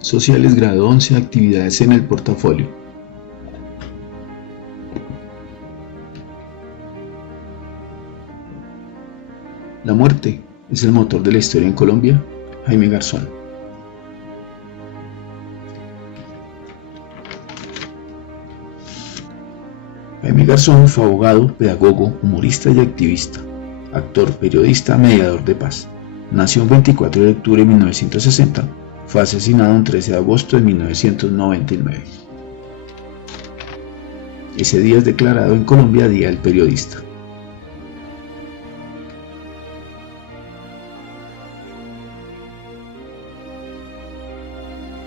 Sociales grado 11, actividades en el portafolio. La muerte es el motor de la historia en Colombia. Jaime Garzón. Jaime Garzón fue abogado, pedagogo, humorista y activista, actor, periodista, mediador de paz. Nació el 24 de octubre de 1960, fue asesinado el 13 de agosto de 1999. Ese día es declarado en Colombia Día del Periodista.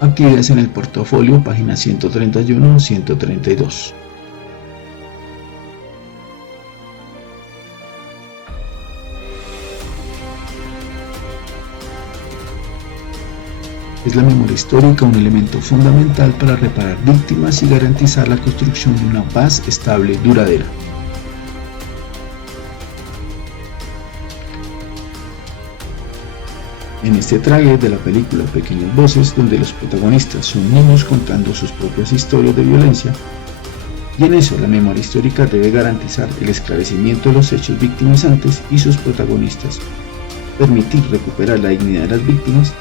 Actividades en el portafolio, páginas 131-132. Es la memoria histórica un elemento fundamental para reparar víctimas y garantizar la construcción de una paz estable y duradera. En este tráiler de la película Pequeñas Voces, donde los protagonistas son niños contando sus propias historias de violencia, y en eso la memoria histórica debe garantizar el esclarecimiento de los hechos victimizantes y sus protagonistas, permitir recuperar la dignidad de las víctimas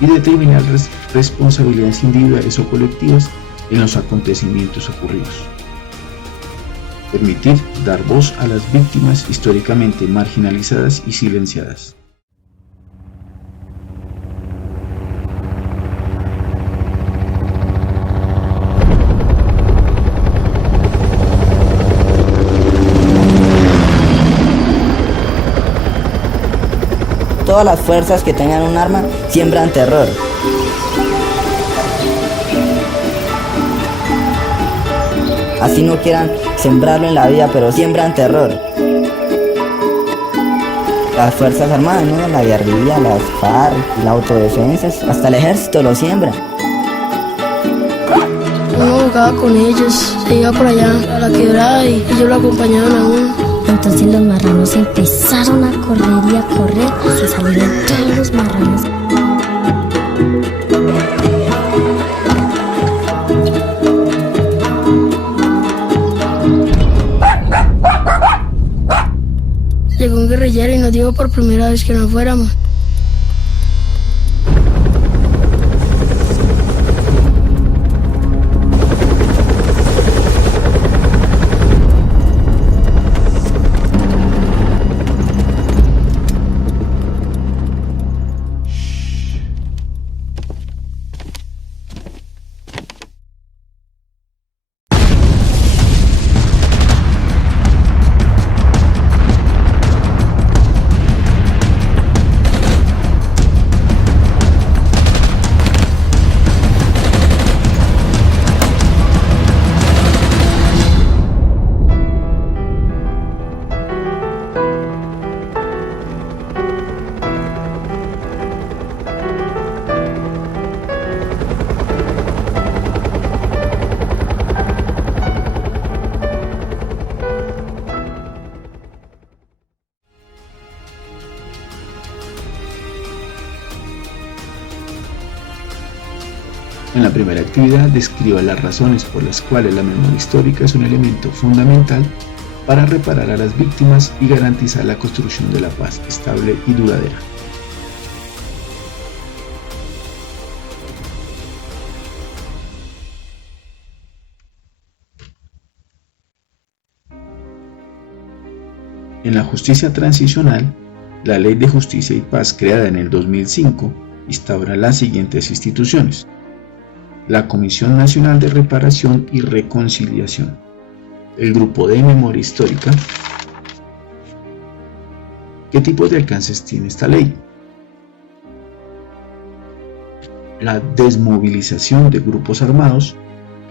y determinar responsabilidades individuales o colectivas en los acontecimientos ocurridos. Permitir dar voz a las víctimas históricamente marginalizadas y silenciadas. Todas las fuerzas que tengan un arma siembran terror. Así no quieran sembrarlo en la vida, pero siembran terror. Las fuerzas armadas, ¿no? La guerrilla, las FARC, la autodefensa, hasta el ejército lo siembra. Uno jugaba con ellos, se iba por allá a la quebrada y ellos lo acompañaban a uno. Entonces los marranos empezaron a correr y a correr, se salieron todos los marranos. Llegó un guerrillero y nos dijo por primera vez que no fuéramos. En la primera actividad describa las razones por las cuales la memoria histórica es un elemento fundamental para reparar a las víctimas y garantizar la construcción de la paz estable y duradera. En la justicia transicional, la Ley de Justicia y Paz creada en el 2005 instaura las siguientes instituciones: la Comisión Nacional de Reparación y Reconciliación, el Grupo de Memoria Histórica. ¿Qué tipo de alcances tiene esta ley? La desmovilización de grupos armados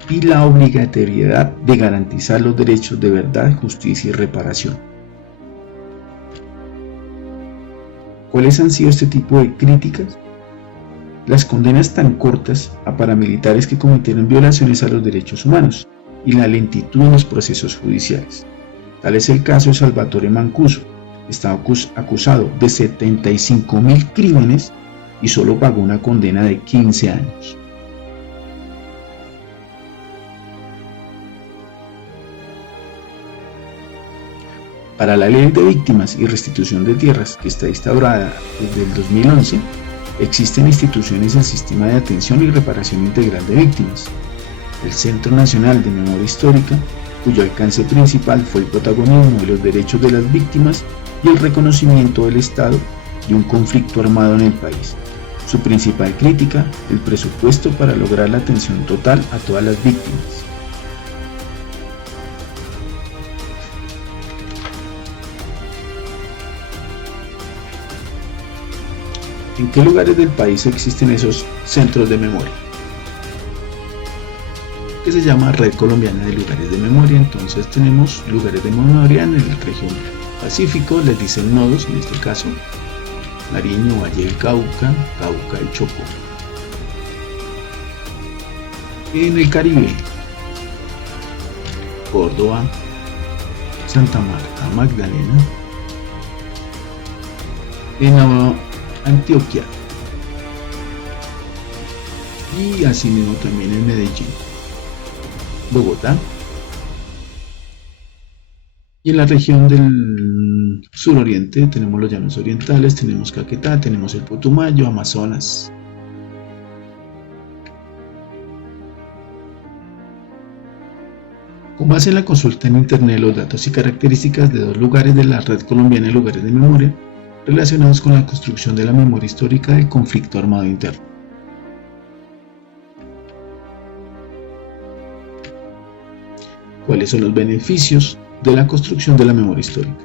y la obligatoriedad de garantizar los derechos de verdad, justicia y reparación. ¿Cuáles han sido este tipo de críticas? Las condenas tan cortas a paramilitares que cometieron violaciones a los derechos humanos y la lentitud en los procesos judiciales. Tal es el caso de Salvatore Mancuso. Está acusado de 75.000 crímenes y solo pagó una condena de 15 años. Para la Ley de Víctimas y Restitución de Tierras, que está instaurada desde el 2011, existen instituciones del Sistema de Atención y Reparación Integral de Víctimas, el Centro Nacional de Memoria Histórica, cuyo alcance principal fue el protagonismo de los derechos de las víctimas y el reconocimiento del Estado de un conflicto armado en el país. Su principal crítica, el presupuesto para lograr la atención total a todas las víctimas. ¿En qué lugares del país existen esos centros de memoria? Que se llama Red Colombiana de Lugares de Memoria. Entonces tenemos lugares de memoria en la región Pacífico, les dicen nodos, en este caso Nariño, Valle del Cauca, Cauca y Chocó. En el Caribe, Córdoba, Santa Marta, Magdalena. En Antioquia y asimismo también en Medellín, Bogotá, y en la región del suroriente tenemos los llanos orientales, tenemos Caquetá, tenemos el Putumayo, Amazonas. Con base en la consulta en internet, los datos y características de 2 lugares de la Red Colombiana de Lugares de Memoria relacionados con la construcción de la memoria histórica del conflicto armado interno. ¿Cuáles son los beneficios de la construcción de la memoria histórica?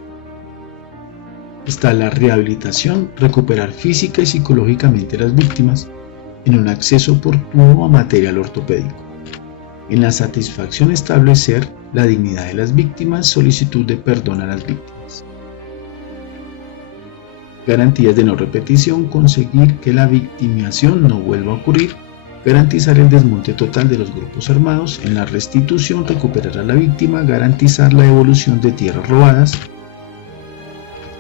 Está la rehabilitación, recuperar física y psicológicamente a las víctimas en un acceso oportuno a material ortopédico. En la satisfacción, establecer la dignidad de las víctimas, solicitud de perdón a las víctimas. Garantías de no repetición, conseguir que la victimización no vuelva a ocurrir, garantizar el desmonte total de los grupos armados, en la restitución recuperar a la víctima, garantizar la devolución de tierras robadas,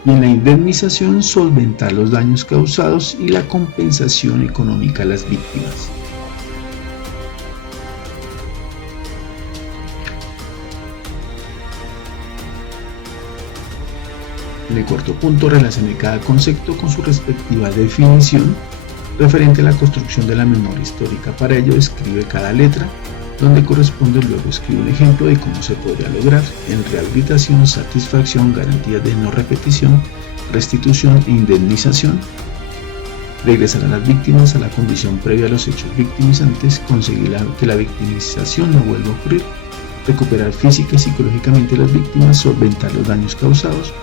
y en la indemnización solventar los daños causados y la compensación económica a las víctimas. En el cuarto punto, relacione cada concepto con su respectiva definición referente a la construcción de la memoria histórica. Para ello, escribe cada letra donde corresponde, luego escribe un ejemplo de cómo se podría lograr en rehabilitación, satisfacción, garantías de no repetición, restitución e indemnización, regresar a las víctimas a la condición previa a los hechos victimizantes, conseguir que la victimización no vuelva a ocurrir, recuperar física y psicológicamente a las víctimas, solventar los daños causados,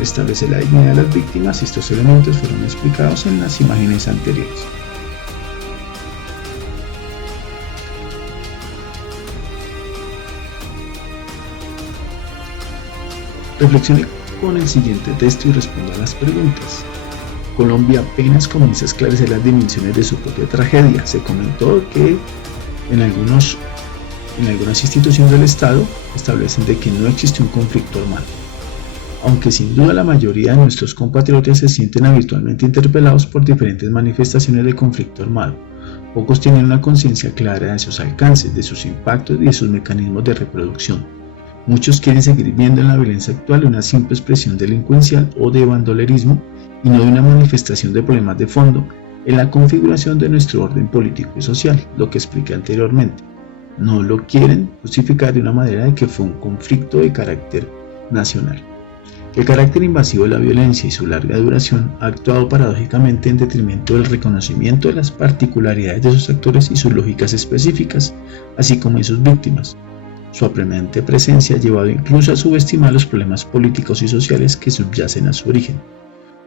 establece la dignidad de las víctimas. Estos elementos fueron explicados en las imágenes anteriores. Reflexione con el siguiente texto y responda a las preguntas. Colombia apenas comienza a esclarecer las dimensiones de su propia tragedia. Se comentó que en algunas instituciones del Estado establecen de que no existe un conflicto armado. Aunque sin duda la mayoría de nuestros compatriotas se sienten habitualmente interpelados por diferentes manifestaciones de conflicto armado, pocos tienen una conciencia clara de sus alcances, de sus impactos y de sus mecanismos de reproducción. Muchos quieren seguir viendo en la violencia actual una simple expresión delincuencial o de bandolerismo y no de una manifestación de problemas de fondo en la configuración de nuestro orden político y social, lo que expliqué anteriormente. No lo quieren justificar de una manera de que fue un conflicto de carácter nacional. El carácter invasivo de la violencia y su larga duración ha actuado paradójicamente en detrimento del reconocimiento de las particularidades de sus actores y sus lógicas específicas, así como de sus víctimas. Su apremiante presencia ha llevado incluso a subestimar los problemas políticos y sociales que subyacen a su origen.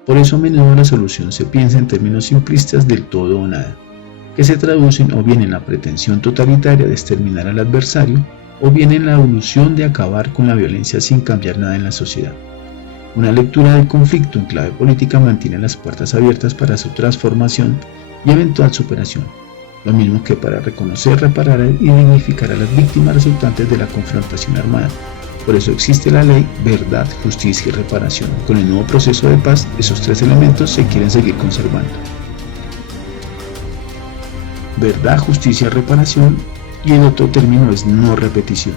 Por eso a menudo la solución se piensa en términos simplistas del todo o nada, que se traducen o bien en la pretensión totalitaria de exterminar al adversario, o bien en la evolución de acabar con la violencia sin cambiar nada en la sociedad. Una lectura del conflicto en clave política mantiene las puertas abiertas para su transformación y eventual superación, lo mismo que para reconocer, reparar y dignificar a las víctimas resultantes de la confrontación armada. Por eso existe la ley, verdad, justicia y reparación. Con el nuevo proceso de paz, esos 3 elementos se quieren seguir conservando. Verdad, justicia, reparación, y el otro término es no repetición.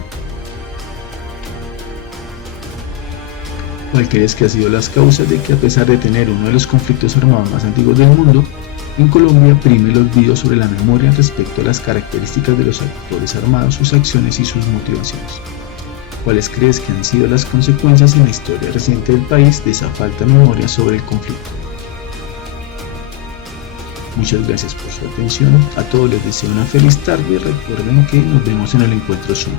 ¿Cuál crees que ha sido las causas de que, a pesar de tener uno de los conflictos armados más antiguos del mundo, en Colombia prime el olvido sobre la memoria respecto a las características de los actores armados, sus acciones y sus motivaciones? ¿Cuáles crees que han sido las consecuencias en la historia reciente del país de esa falta de memoria sobre el conflicto? Muchas gracias por su atención. A todos les deseo una feliz tarde y recuerden que nos vemos en el encuentro Zoom.